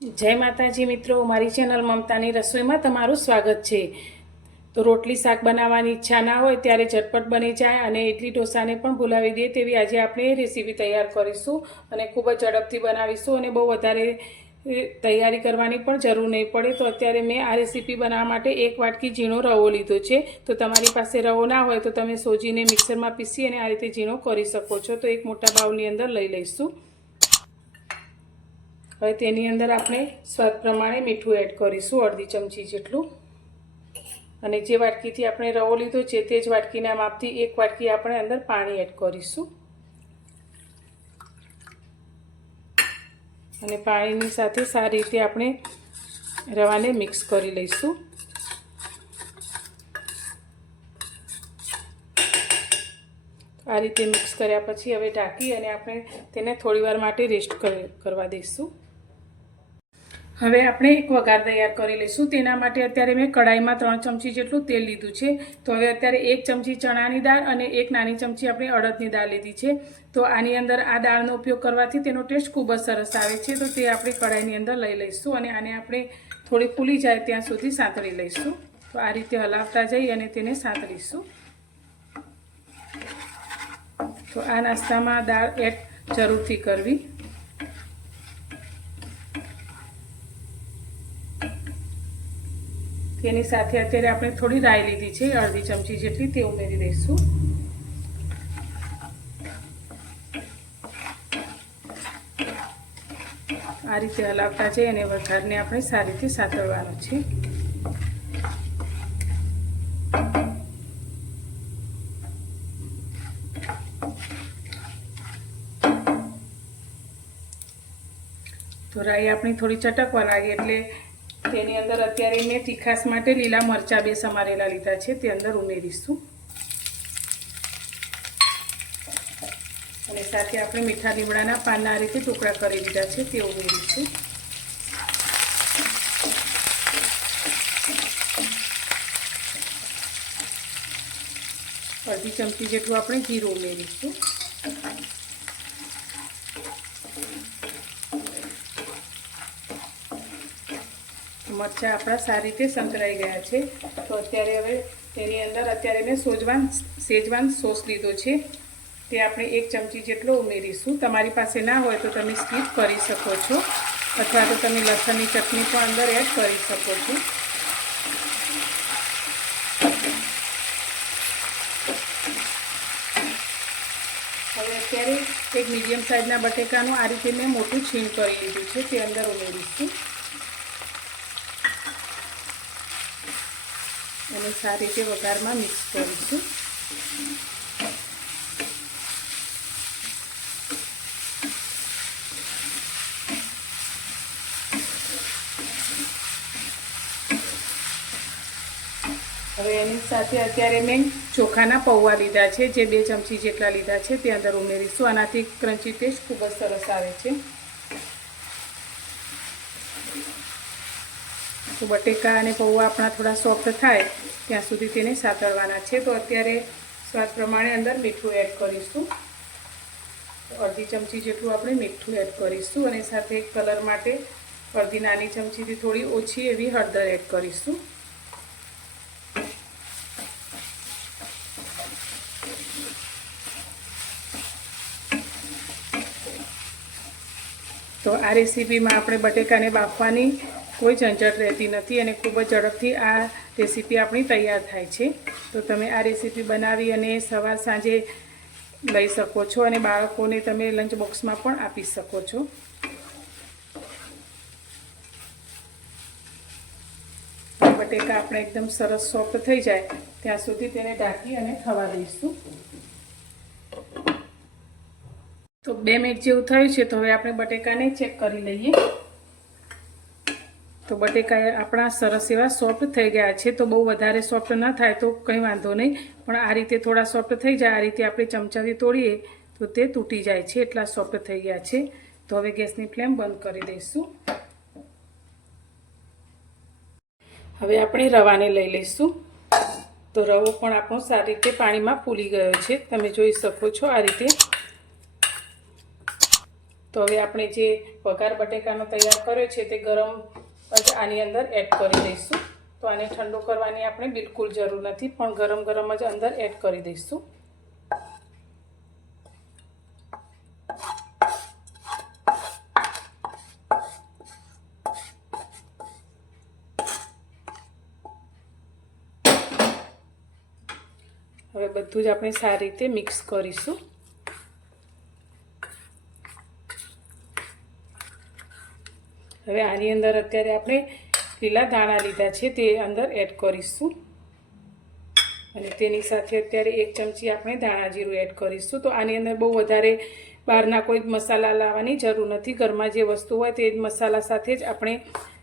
જય માતાજી મિત્રો, મારી ચેનલ મમતાની રસોઈમાં તમારું સ્વાગત છે। તો રોટલી શાક બનાવવાની ઈચ્છા ના હોય ત્યારે ઝટપટ બની જાય અને ઇડલી ઢોસાને પણ ભૂલાવી દે તેવી આજે આપણે રેસીપી તૈયાર કરીશું અને ખૂબ જ ઝડપથી બનાવીશું અને બહુ વધારે તૈયારી કરવાની પણ જરૂર નહીં પડે। તો અત્યારે મેં આ રેસીપી બનાવવા માટે 1 વાટકી ઝીણો રવો લીધો છે। તો તમારી પાસે રવો ના હોય તો તમે સોજીને મિક્સરમાં પીસી અને આ રીતે ઝીણો કરી શકો છો। તો એક મોટા બાઉલની અંદર લઈ લઈશું। હવે તેની અંદર આપણે સ્વાદ પ્રમાણે મીઠું એડ કરીશું, અડધી ચમચી જેટલું। અને જે વાટકીથી આપણે રવો લીધો છે તે જ વાટકીના માપથી 1 વાટકી આપણે અંદર પાણી એડ કરીશું અને પાણીની સાથે સારી રીતે આપણે રવાને મિક્સ કરી લઈશું। આ રીતે મિક્સ કર્યા પછી હવે ઢાંકી અને આપણે તેને થોડીવાર માટે રેસ્ટ કરવા દઈશું। હવે આપણે એક વઘાર તૈયાર કરી લઈશું। તેના માટે અત્યારે મેં કઢાઈમાં 3 ચમચી જેટલું તેલ લીધું છે। તો હવે અત્યારે 1 ચમચી ચણાની દાળ અને 1 નાની ચમચી આપણે અડદની દાળ લીધી છે। તો આની અંદર આ દાળનો ઉપયોગ કરવાથી તેનો ટેસ્ટ ખૂબ જ સરસ આવે છે। તો તે આપણે કઢાઈની અંદર લઈ લઈશું અને આને આપણે થોડી ફૂલી જાય ત્યાં સુધી સાંતળી લઈશું। તો આ રીતે હલાવતા જઈ અને તેને સાંતળીશું। તો આ નાસ્તામાં દાળ એડ જરૂરથી કરવી। તેની સાથે અત્યારે આપણે થોડી રાઈ લીધી છે, અડધી ચમચી જેટલી, તે ઉમેરી દઈશું। આ રીતે હલાવતા જઈ અને વઘારને આપણે સારી રીતે સાતળવાનો છે। તો રાઈ આપણી થોડી ચટકવા લાગે એટલે તેની અંદર અત્યારે મેં તીખાસ માટે લીલા મરચાં 2 સમારેલા લીધા છે, તે અંદર ઉમેરીશું અને સાથે આપણે મીઠા લીમડાના પાનના આ રીતે ટુકડા કરી દીધા છે, તે ઉમેરીશું। અડધી ચમચી જેટલું આપણે જીરું ઉમેરીશું। મરચાં આપણા સારી રીતે સંતળાઈ ગયા છે। તો અત્યારે હવે તેની અંદર અત્યારે મેં શેજવાન સોસ લીધો છે, તે આપણે 1 ચમચી જેટલો ઉમેરીશું। તમારી પાસે ના હોય તો તમે સ્કીપ કરી શકો છો અથવા તો તમે લસણની ચટણી પણ અંદર એડ કરી શકો છો। હવે અત્યારે એક મીડિયમ સાઇઝના બટેકાનું આ રીતે મેં મોટું છીણ કરી લીધું છે, તે અંદર ઉમેરીશું અને સારી રીતે વઘારમાં મિક્સ કરીશું। હવે એની સાથે અત્યારે મેં ચોખાના પૌવા લીધા છે, જે 2 ચમચી જેટલા લીધા છે, તે અંદર ઉમેરીશું। આનાથી ક્રન્ચી ટેસ્ટ ખૂબ જ સરસ આવે છે। તો બટેકા અને પૌવા આપણા થોડા સોફ્ટ થાય ત્યાં સુધી તેને સાતળવાના છે। તો અત્યારે સ્વાદ પ્રમાણે અંદર મીઠું એડ કરીશું, અડધી ચમચી જેટલું આપણે મીઠું એડ કરીશું અને સાથે કલર માટે અડધી નાની ચમચીથી થોડી ઓછી એવી હળદર એડ કરીશું। તો આ રેસીપીમાં આપણે બટેકાને બાફવાની કોઈ ઝંઝટ રહેતી નથી અને ખૂબ જ ઝડપથી આ રેસીપી આપણી તૈયાર થાય છે। તો તમે આ રેસીપી બનાવી અને સવાર સાંજે લઈ શકો છો અને બાળકોને તમે લંચ બોક્સમાં પણ આપી શકો છો। બટેકા આપણે એકદમ સરસ સોફ્ટ થઈ જાય ત્યાં સુધી તેને ઢાંકી અને થવા દઈશું। તો 2 મિનિટ જેવું થયું છે, તો હવે આપણે બટેકાને ચેક કરી લઈએ। તો બટેકા આપણા સરસ એવા સોફ્ટ થઈ ગયા છે। તો બહુ વધારે સોફ્ટ ન થાય તો કંઈ વાંધો નહીં, પણ આ રીતે થોડા સોફ્ટ થઈ જાય, આ રીતે આપણે ચમચાથી તોડીએ તો તે તૂટી જાય છે, એટલા સોફ્ટ થઈ ગયા છે। તો હવે ગેસની ફ્લેમ બંધ કરી દઈશું। હવે આપણે રવાને લઈ લઈશું। તો રવો પણ આપણો સારી રીતે પાણીમાં ફૂલી ગયો છે, તમે જોઈ શકો છો આ રીતે। તો તો હવે આપણે જે વઘાર બટેકાનો તૈયાર કર્યો છે તે ગરમ જ આની અંદર એડ કરી દઈશું. તો આને ઠંડુ કરવાની આપણે બિલકુલ જરૂર નથી, પણ ગરમ ગરમ જ અંદર એડ કરી દઈશું. હવે બધું જ આપણે સારી રીતે મિક્સ કરીશું. હવે આની અંદર અત્યારે આપણે લીલા ધાણા લીધા છે તે અંદર એડ કરીશું અને તેની સાથે અત્યારે 1 ચમચી આપણે ધાણા જીરું એડ કરીશું. તો આની અંદર બહુ વધારે બહારના કોઈ મસાલા લાવવાની જરૂર નથી. ઘરમાં જે વસ્તુ હોય તે જ મસાલા સાથે જ આપણે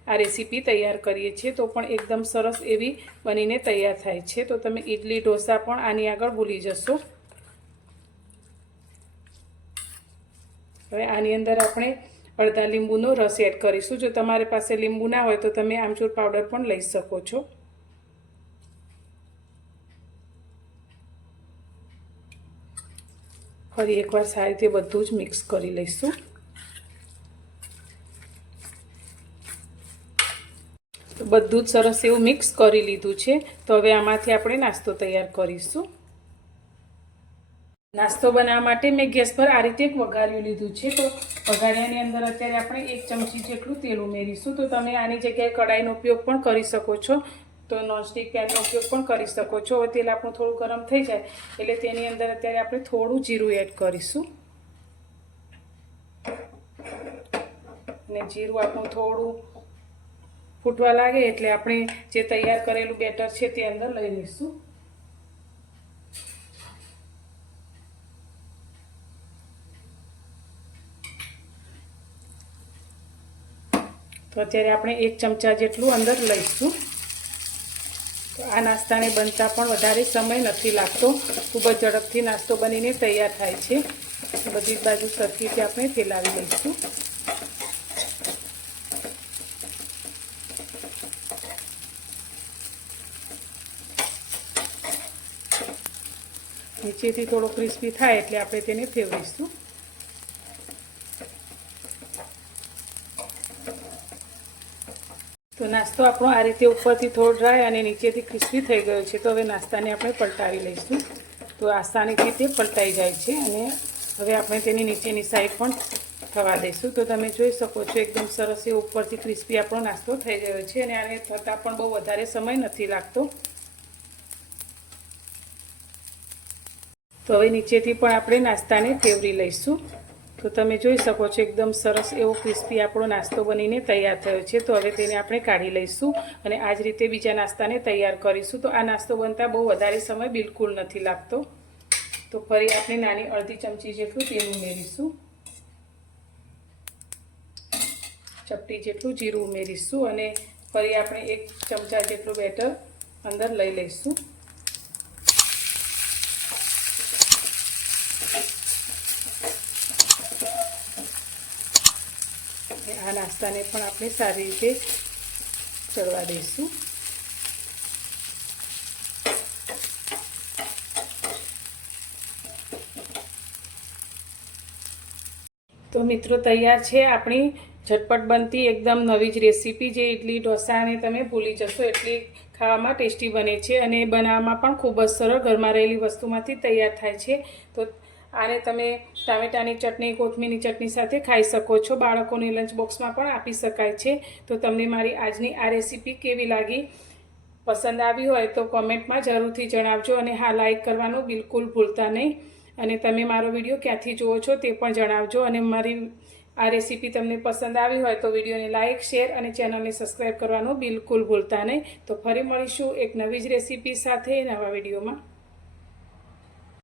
આ રેસીપી તૈયાર કરીએ છીએ, તો પણ એકદમ સરસ એવી બનીને તૈયાર થાય છે. તો તમે ઇડલી ઢોસા પણ આની આગળ ભૂલી જશો. હવે આની અંદર આપણે અડધા લીંબુનો રસ એડ કરીશું. જો તમારી પાસે લીંબુ ના હોય તો તમે આમચૂર પાવડર પણ લઈ શકો છો. ફરી એકવાર સારી રીતે બધું જ મિક્સ કરી લઈશું. તો બધું જ સરસ એવું મિક્સ કરી લીધું છે. તો હવે આમાંથી આપણે નાસ્તો તૈયાર કરીશું. નાસ્તો બનાવવા માટે મેં ગેસ પર આ રીતે એક વઘારિયું લીધું છે. તો વઘારિયાની અંદર અત્યારે આપણે 1 ચમચી જેટલું તેલ ઉમેરીશું. તો તમે આની જગ્યાએ કડાઈનો ઉપયોગ પણ કરી શકો છો, તો નોનસ્ટિક પેનનો ઉપયોગ પણ કરી શકો છો. હવે તેલ આપણું થોડું ગરમ થઈ જાય એટલે તેની અંદર અત્યારે આપણે થોડું જીરું એડ કરીશું અને જીરું આપણું થોડું ફૂટવા લાગે એટલે આપણે જે તૈયાર કરેલું બેટર છે તે અંદર લઈ લઈશું. તો અત્યારે આપણે 1 ચમચા જેટલું અંદર લઈશું. તો આ નાસ્તાને બનતા પણ વધારે સમય નથી લાગતો. ખૂબ જ ઝડપથી નાસ્તો બનીને તૈયાર થાય છે. બધી જ બાજુ સરખી રીતે આપણે ફેલાવી લઈશું. નીચેથી થોડો ક્રિસ્પી થાય એટલે આપણે તેને ફેરવીશું. તો નાસ્તો આપણો આ રીતે ઉપરથી થોડો ડ્રાય અને નીચેથી ક્રિસ્પી થઈ ગયો છે. તો હવે નાસ્તાને આપણે પલટાવી લઈશું. તો આસાની રીતે પલટાઈ જાય છે અને હવે આપણે તેની નીચેની સાઈડ પણ થવા દઈશું. તો તમે જોઈ શકો છો એકદમ સરસ એ ઉપરથી ક્રિસ્પી આપણો નાસ્તો થઈ ગયો છે અને આને થતાં પણ બહુ વધારે સમય નથી લાગતો. તો હવે નીચેથી પણ આપણે નાસ્તાને ફેરવી લઈશું. તો તમે જોઈ શકો છો એકદમ સરસ એવો ક્રિસ્પી આપણો નાસ્તો બનીને તૈયાર થયો છે. તો હવે તેને આપણે કાઢી લઈશું અને આ જ રીતે બીજા નાસ્તાને તૈયાર કરીશું. તો આ નાસ્તો બનતા બહુ વધારે સમય બિલકુલ નથી લાગતો. તો ફરી આપણે નાની અડધી ચમચી જેટલું તેલ ઉમેરીશું, ચપટી જેટલું જીરું ઉમેરીશું અને ફરી આપણે 1 ચમચા જેટલું બેટર અંદર લઈ લઈશું. આ નાસ્તાને પણ આપણે સારી રીતે ચડવા દઈશું. તો મિત્રો તૈયાર છે આપણી ઝટપટ બનતી એકદમ નવી જ રેસીપી, જે ઇડલી ઢોસાને તમે ભૂલી જશો એટલી ખાવામાં ટેસ્ટી બને છે અને બનાવવામાં પણ ખૂબ જ સરળ ઘરમાં રહેલી વસ્તુમાંથી તૈયાર થાય છે. તો આને તમે ટામેટાની ચટણી, કોથમીરની ચટણી સાથે ખાઈ શકો છો. બાળકોને લંચ બોક્સમાં પણ આપી શકાય છે. તો તમને મારી આજની આ રેસીપી કેવી લાગી? પસંદ આવી હોય તો કોમેન્ટમાં જરૂરથી જણાવજો અને હા, લાઈક કરવાનું બિલકુલ ભૂલતા નહીં. અને તમે મારો વિડીયો ક્યાંથી જુઓ છો તે પણ જણાવજો. અને મારી આ રેસીપી તમને પસંદ આવી હોય તો વિડીયોને લાઈક, શેર અને ચેનલને સબસ્ક્રાઈબ કરવાનું બિલકુલ ભૂલતા નહીં. તો ફરી મળીશું એક નવી જ રેસીપી સાથે નવા વિડીયોમાં.